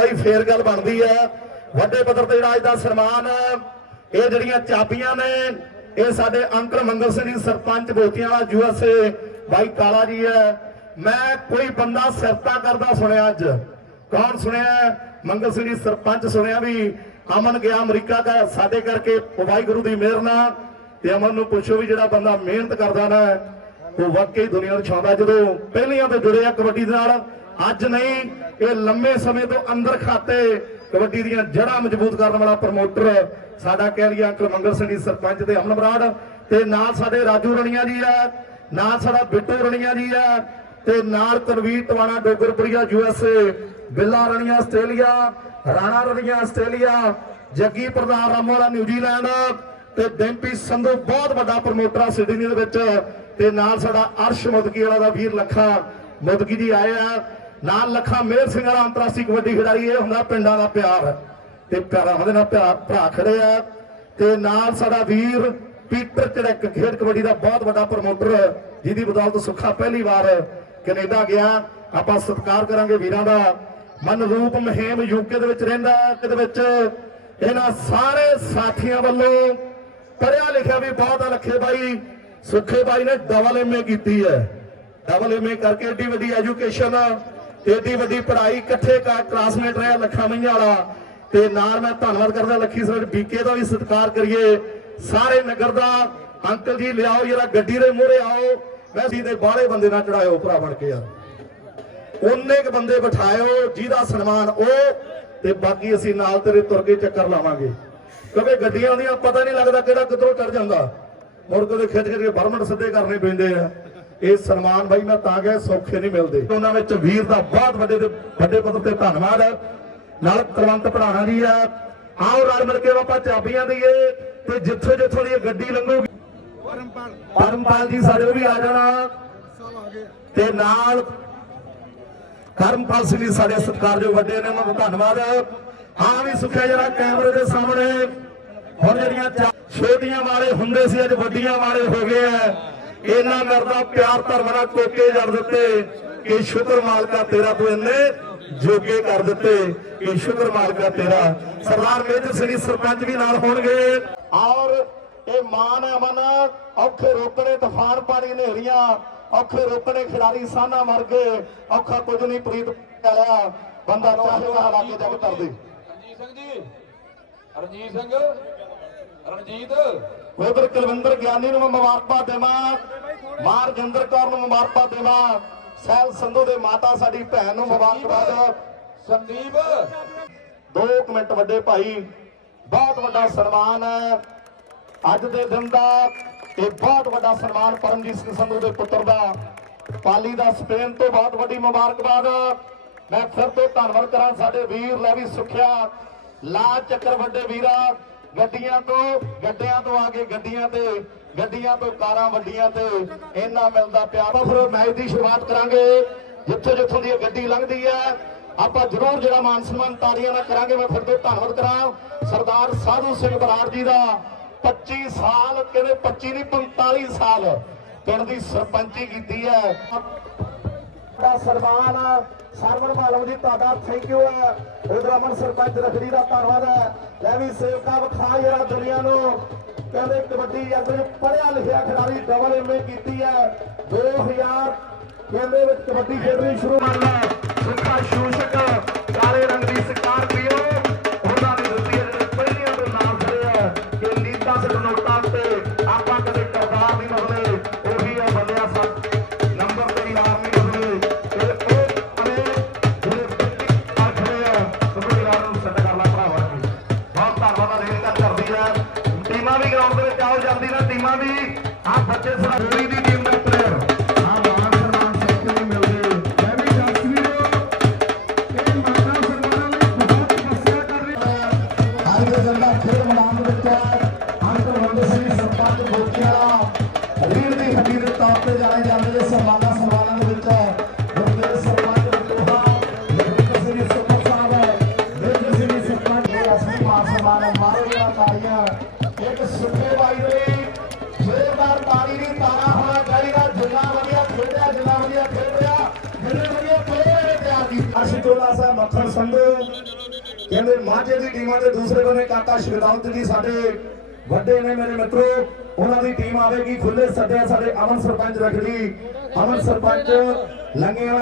ਬਾਈ ਫੇਰ ਗੱਲ ਬਣਦੀ ਹੈ ਵੱਡੇ ਪੱਧਰ ਤੇ ਜਿਹੜਾ ਅੱਜ ਦਾ ਸਨਮਾਨ ਇਹ ਜਿਹੜੀਆਂ ਚਾਬੀਆਂ ਨੇ, ਇਹ ਸਾਡੇ ਅੰਕਲ ਮੰਗਲ ਸਿੰਘ ਜੀ, ਸਰਪੰਚ ਬੋਤੀਆਂ ਵਾਲਾ ਯੂਐਸਏ ਬਾਈ ਕਾਲਾ ਜੀ ਹੈ ਮੈਂ ਕੋਈ ਬੰਦਾ ਸਿਰਤਾ ਕਰਦਾ ਸੁਣਿਆ ਅੱਜ। ਕੌਣ ਸੁਣਿਆ? ਮੰਗਲ ਸਿੰਘ ਜੀ, ਸਰਪੰਚ ਸੁਣਿਆ ਵੀ, ਅਮਨ ਗਿਆ ਅਮਰੀਕਾ ਦਾ, ਸਾਡੇ ਕਰਕੇ ਵਾਹਿਗੁਰੂ ਦੀ ਮਿਹਰ ਨਾਲ, ਤੇ ਅਮਨ ਨੂੰ ਪੁੱਛੋ ਵੀ ਜਿਹੜਾ ਬੰਦਾ ਮਿਹਨਤ ਕਰਦਾ ਨਾ, ਉਹ ਵਾਕਈ ਦੁਨੀਆ ਨੂੰ ਛਾਉਂਦਾ। ਜਦੋਂ ਪਹਿਲੀਆਂ ਤੋਂ ਜੁੜੇ ਆ ਕਬੱਡੀ ਦੇ ਨਾਲ ਅੱਜ ਨਹੀਂ, ਇਹ ਲੰਮੇ ਸਮੇਂ ਤੋਂ ਅੰਦਰ ਖਾਤੇ ਕਬੱਡੀ ਦੀਆਂ ਜੜ੍ਹਾਂ ਮਜ਼ਬੂਤ ਕਰਨ ਵਾਲਾ ਪ੍ਰਮੋਟਰ ਸਾਡਾ ਕਹਿ ਲਈਏ ਅੰਕਲ ਮੰਗਲ ਸਿੰਘ ਜੀ, ਸਰਪੰਚ ਤੇ ਅਮਨ ਬਰਾੜ ਤੇ ਨਾਲ ਸਾਡੇ ਰਾਜੂ ਰਣੀਆਂ ਜੀ ਆ, ਨਾਲ ਸਾਡਾ ਬਿੱਟੂ ਰਣੀਆਂ ਜੀ ਆ ਤੇ ਨਾਲ Kanvir Tiwana Dograpuria USA Billa Raniyan, Australia, Rana Raniyan, Australia, Jaggi ਪ੍ਰਧਾਨ ਰਾਮੋਲਾ ਨਿਊਜ਼ੀਲੈਂਡ ਤੇ ਡੈਂਪੀ ਸੰਧੂ, ਬਹੁਤ ਵੱਡਾ ਪ੍ਰਮੋਟਰ ਆ ਸਿਡਨੀ ਦੇ ਵਿੱਚ ਤੇ ਨਾਲ ਸਾਡਾ ਅਰਸ਼ ਮੁਦਕੀ ਵਾਲਾ ਦਾ ਵੀਰ ਲੱਖਾ ਮੁਦਕੀ ਜੀ ਆਇਆ ਨਾਲ ਲੱਖਾਂ ਮੇਰ ਸਿੰਘ ਵਾਲਾ ਅੰਤਰਰਾਸ਼ਟਰੀ ਕਬੱਡੀ ਖਿਡਾਰੀ, ਇਹ ਹੁੰਦਾ ਪਿੰਡਾਂ ਦਾ ਪਿਆਰ। ਤੇ ਪਿਆਰਾਂ ਦੇ ਨਾਲ ਭਰਾ ਖੜੇ ਆ। ਤੇ ਨਾਲ ਸਾਡਾ ਵੀਰ ਪੀਟਰ ਚੜਕ ਖੇਡ ਕਬੱਡੀ ਦਾ ਬਹੁਤ ਵੱਡਾ ਪ੍ਰਮੋਟਰ ਜਿਹਦੀ ਬਦੌਲਤ ਸੁੱਖਾ ਪਹਿਲੀ ਵਾਰ ਕੈਨੇਡਾ ਗਿਆ। ਆਪਾਂ ਸਤਿਕਾਰ ਕਰਾਂਗੇ ਵੀਰਾਂ ਦਾ। ਮਨਰੂਪ ਮਹਿਮ ਯੂਕੇ ਦੇ ਵਿੱਚ ਰਹਿੰਦਾ ਇਹਦੇ ਵਿੱਚ ਇਹਨਾਂ ਸਾਰੇ ਸਾਥੀਆਂ ਵੱਲੋਂ ਪੜਿਆ ਲਿਖਿਆ ਵੀ ਬਹੁਤ ਆ ਲੱਖੇ ਬਾਈ। ਸੁੱਖੇ ਬਾਈ ਨੇ ਡਬਲ ਐਮਏ ਕੀਤੀ ਹੈ। ਡਬਲ ਐਮਏ ਕਰਕੇ ਏਡੀ ਵੱਡੀ ਐਜੂਕੇਸ਼ਨ ਏਡੀ ਵੱਡੀ ਪੜ੍ਹਾਈ ਇਕੱਠੇ ਕਲਾਸਮੇਟ ਰਿਹਾ ਲੱਖਾ ਮਈਆਂ ਵਾਲਾ। ਤੇ ਨਾਲ ਮੈਂ ਧੰਨਵਾਦ ਕਰਦਾ ਲੱਖੀ ਸਰ ਬੀਕੇ ਦਾ ਵੀ ਸਤਿਕਾਰ ਕਰੀਏ। ਸਾਰੇ ਨਗਰ ਦਾ ਅੰਕਲ ਜੀ, ਲਿਆਓ ਜਰਾ ਗੱਡੀ ਦੇ ਮੂਹਰੇ ਆਓ। ਵੈਸੀ ਦੇ ਬਾਹਲੇ ਬੰਦੇ ਨਾਲ ਚੜਾਇਓ ਭਰਾ ਬਣ ਕੇ ਯਾਰ। ਉਹਨੇ ਕ ਬੰਦੇ ਬਿਠਾਇਓ ਜਿਹਦਾ ਸਨਮਾਨ ਉਹ ਤੇ ਬਾਕੀ ਅਸੀਂ ਨਾਲ ਤੇਰੇ ਤੁਰ ਕੇ ਚੱਕਰ ਲਾਵਾਂਗੇ। ਕਿਉਂਕਿ ਗੱਡੀਆਂ ਦੀਆਂ ਪਤਾ ਨਹੀਂ ਲੱਗਦਾ ਕਿਹੜਾ ਕਿੱਧਰੋਂ ਚੜ ਜਾਂਦਾ। ਮੁੜ ਕਦੇ ਖਿੱਚ ਖਿੱਚ ਕੇ ਬਰਮਟ ਸਿੱਧੇ ਕਰਨੇ ਪੈਂਦੇ ਆ। ਇਹ ਸਨਮਾਨ ਬਾਈ ਮੈਂ ਤਾਂ ਗਿਆ ਸੌਖੇ ਨਹੀਂ ਮਿਲਦੇ। ਉਹਨਾਂ ਵਿੱਚ ਵੀਰ ਦਾ ਬਹੁਤ ਵੱਡੇ ਤੇ ਵੱਡੇ ਪੱਧਰ ਤੇ ਧੰਨਵਾਦ ਹੈ। ਨਾਲ ਕੁਲਵੰਤ ਪੜਾਣਾ ਜੀ ਆ ਆਓ ਰਲ ਮਿਲ ਕੇ ਆਪਾਂ ਚਾਬੀਆਂ ਦਈਏ ਤੇ ਜਿੱਥੇ ਜਿੱਥੋਂ ਦੀ ਗੱਡੀ ਲੰਘੂਗੀ। ਪਰਮਪਾਲ ਜੀ ਸਾਡੇ ਵੀ ਆ ਜਾਣਾ। ਤੇ ਨਾਲ ਕਰਮਪਾਲ ਸਿੰਘ ਜੀ ਸਾਡੇ ਸਤਿਕਾਰਯੋਗ ਵੱਡੇ ਨੇ, ਉਹਨਾਂ ਦਾ ਧੰਨਵਾਦ ਹਾਂ। ਵੀ ਸੁਖਿਆ ਜਰਾ ਕੈਮਰੇ ਦੇ ਸਾਹਮਣੇ। ਹੁਣ ਜਿਹੜੀਆਂ ਚਾ- ਛੋਟੀਆਂ ਵਾਲੇ ਹੁੰਦੇ ਸੀ, ਅੱਜ ਵੱਡੀਆਂ ਵਾਲੇ ਹੋ ਗਏ ਆ ਇਹਨਾਂ ਮਰਦਾ ਪਿਆਰ ਧਰਮ ਨਾਲ ਕੋਕੇ ਜੜ ਦਿੱਤੇ ਕਿ ਸ਼ੁਕਰ ਮਾਲਕਾ ਤੇਰਾ ਤੂੰ ਇੰਨੇ ਜੋਗੇ ਕਰ ਦਿੱਤੇ ਕਿ ਸ਼ੁਕਰ ਮਾਲਕਾ ਤੇਰਾ। ਸਰਦਾਰ ਮੇਜਰ ਸਿੰਘ ਸਰਪੰਚ ਵੀ ਨਾਲ ਹੋਣਗੇ। ਔਰ ਇਹ ਮਾਨ ਅਮਨ ਔਖੇ ਰੋਕਣੇ, ਤੂਫਾਨ ਪਾਣੀ, ਹਨੇਰੀਆਂ, ਔਖੇ ਰੋਕਣੇ, ਖਿਡਾਰੀ ਸਾਨਾ ਮਰ ਗਏ ਔਖਾ ਕੁਝ ਨਹੀਂ ਪ੍ਰੀਤ ਵਾਲਿਆ। ਬੰਦਾ ਚਾਹੇਗਾ ਹਾਲਾਤੇ ਜਗ ਕਰਦੇ ਰਣਜੀਤ ਸਿੰਘ ਜੀ। ਰਣਜੀਤ ਸਿੰਘ। ਰਣਜੀਤ। ਉਧਰ ਕੁਲਵਿੰਦਰ ਗਿਆਨੀ ਨੂੰ ਮੈਂ ਮੁਬਾਰਕਾਂ ਦੇਵਾਂ। ਮਾਰ ਜਿੰਦਰ ਕੌਰ ਨੂੰ ਮੁਬਾਰਕਾਂ ਦੇਵਾਂ। ਸੈਲ ਸੰਧੂ ਦੇ ਮਾਤਾ ਸਾਡੀ ਭੈਣ ਨੂੰ ਮੁਬਾਰਕਬਾਦ। ਸੰਦੀਪ। ਦੋ ਕੁ ਮਿੰਟ ਵੱਡੇ ਭਾਈ ਬਹੁਤ ਵੱਡਾ ਸਨਮਾਨ ਹੈ। ਅੱਜ ਦੇ ਦਿਨ ਦਾ ਇਹ ਬਹੁਤ ਵੱਡਾ ਸਨਮਾਨ ਪਰਮਜੀਤ ਸਿੰਘ ਸੰਧੂ ਦੇ ਪੁੱਤਰ ਦਾ। ਪਾਲੀ ਦਾ ਸਪੇਨ ਤੋਂ ਬਹੁਤ ਵੱਡੀ ਮੁਬਾਰਕਬਾਦ। ਮੈਂ ਫਿਰ ਤੋਂ ਧੰਨਵਾਦ ਕਰਾਂ ਸਾਡੇ ਵੀਰ ਲੈਵੀ ਸੁਖਿਆ। ਲਾ ਚੱਕਰ ਵੱਡੇ ਵੀਰਾ ਗੱਡੀਆਂ ਤੋਂ, ਗੱਡਿਆਂ ਤੋਂ ਆ ਕੇ ਗੱਡੀਆਂ ਤੇ, ਗੱਡੀਆਂ ਤੋਂ ਕਾਰਾਂ ਵੱਡੀਆਂ ਤੇ ਇੰਨਾ ਮਿਲਦਾ ਪਿਆਰ ਫਿਰ ਮੈਚ ਦੀ ਸ਼ੁਰੂਆਤ ਕਰਾਂਗੇ। ਜਿੱਥੋਂ ਜਿੱਥੋਂ ਦੀ ਗੱਡੀ ਲੰਘਦੀ ਹੈ, ਆਪਾਂ ਜ਼ਰੂਰ ਜਿਹੜਾ ਮਾਨ ਸਨਮਾਨ ਤਾੜੀਆਂ ਨਾਲ ਕਰਾਂਗੇ, ਮੈਂ ਫਿਰ ਤੋਂ ਧੰਨਵਾਦ ਕਰਾਂ। ਸਰਦਾਰ ਸਾਧੂ ਸਿੰਘ ਬਰਾੜ ਜੀ ਦਾ 25 ਸਾਲ ਕਹਿੰਦੇ 25 ਨਹੀਂ 45 ਸਾਲ ਪਿੰਡ ਦੀ ਸਰਪੰਚੀ ਕੀਤੀ ਹੈ। ਦਾ ਸਨਮਾਨ ਸਰਵਣ ਮਾਲਮ ਜੀ, ਤੁਹਾਡਾ ਥੈਂਕ ਯੂ ਹੈ। ਉਧਰ ਸਰਪੰਚ ਰਖੜੀ ਦਾ ਧੰਨਵਾਦ ਹੈ। ਲੈ ਵੀ ਸੇਵਕਾ ਵਿਖਾ ਜਿਹੜਾ ਦੁਨੀਆ ਨੂੰ। ਕਹਿੰਦੇ ਕਬੱਡੀ ਜੱਗ ਪੜਿਆ ਲਿਖਿਆ ਖਿਡਾਰੀ ਡਬਲ ਐਮਏ ਕੀਤੀ ਹੈ। 2000 ਕਹਿੰਦੇ ਵਿੱਚ ਕਬੱਡੀ ਖੇਡਣੀ ਸ਼ੁਰੂ ਕਰ ਲਾ ਸੁੱਖਾ ਸ਼ੂਸ਼ਕ, ਕਾਲੇ ਰੰਗ ਦੀ ਸਕਾਰਪੀਓ ਉਹਨਾਂ ਜਲਦੀ ਨਾਲ ਆ ਬੱਚੇ ਸਾਰਾ ਦੀ ਟੀਮ ਦਾ ਪਲੇਅਰ ਆ ਮਾਨ ਸਨਮਾਨ ਸਿੱਖ ਮਿਲਦੇ ਮੈਂ ਵੀ ਦੱਸ ਵੀ ਇਹ ਮਾਤਾ ਸਨਮਾਨਾਂ ਲਈ ਬਹੁਤ ਤਪੱਸਿਆ ਕਰ ਰਹੀ ਹੈ। ਅੱਜ ਦੇ ਖੇਡ ਮੈਦਾਨ ਵਿੱਚ ਅੰਕਲ ਬੰਦੇ ਸਿੰਘ ਸਰਪੰਚ ਬੋਕੀਆ ਰੀੜ ਦੀ ਹੱਡੀ ਦੇ ਤੌਰ ਤੇ ਜਾਣੇ ਜਾਂਦੇ ਕਹਿੰਦੇ ਮਾਝੇ ਦੀ ਟੀਮਾਂ ਦੇ ਦੂਸਰੇ ਬੰਨੇ ਕਾਕਾ ਸ਼ਗਦੌਤ ਜੀ ਸਾਡੇ ਵੱਡੇ ਨੇ ਮੇਰੇ ਮਿੱਤਰੋ। ਉਹਨਾਂ ਦੀ ਟੀਮ ਆਵੇਗੀ ਖੁੱਲੇ ਸੱਦਿਆ ਸਾਡੇ ਅਮਨ ਸਰਪੰਚ ਰੱਖ ਲਈ। ਅਮਨ ਸਰਪੰਚ ਲੰਗੇ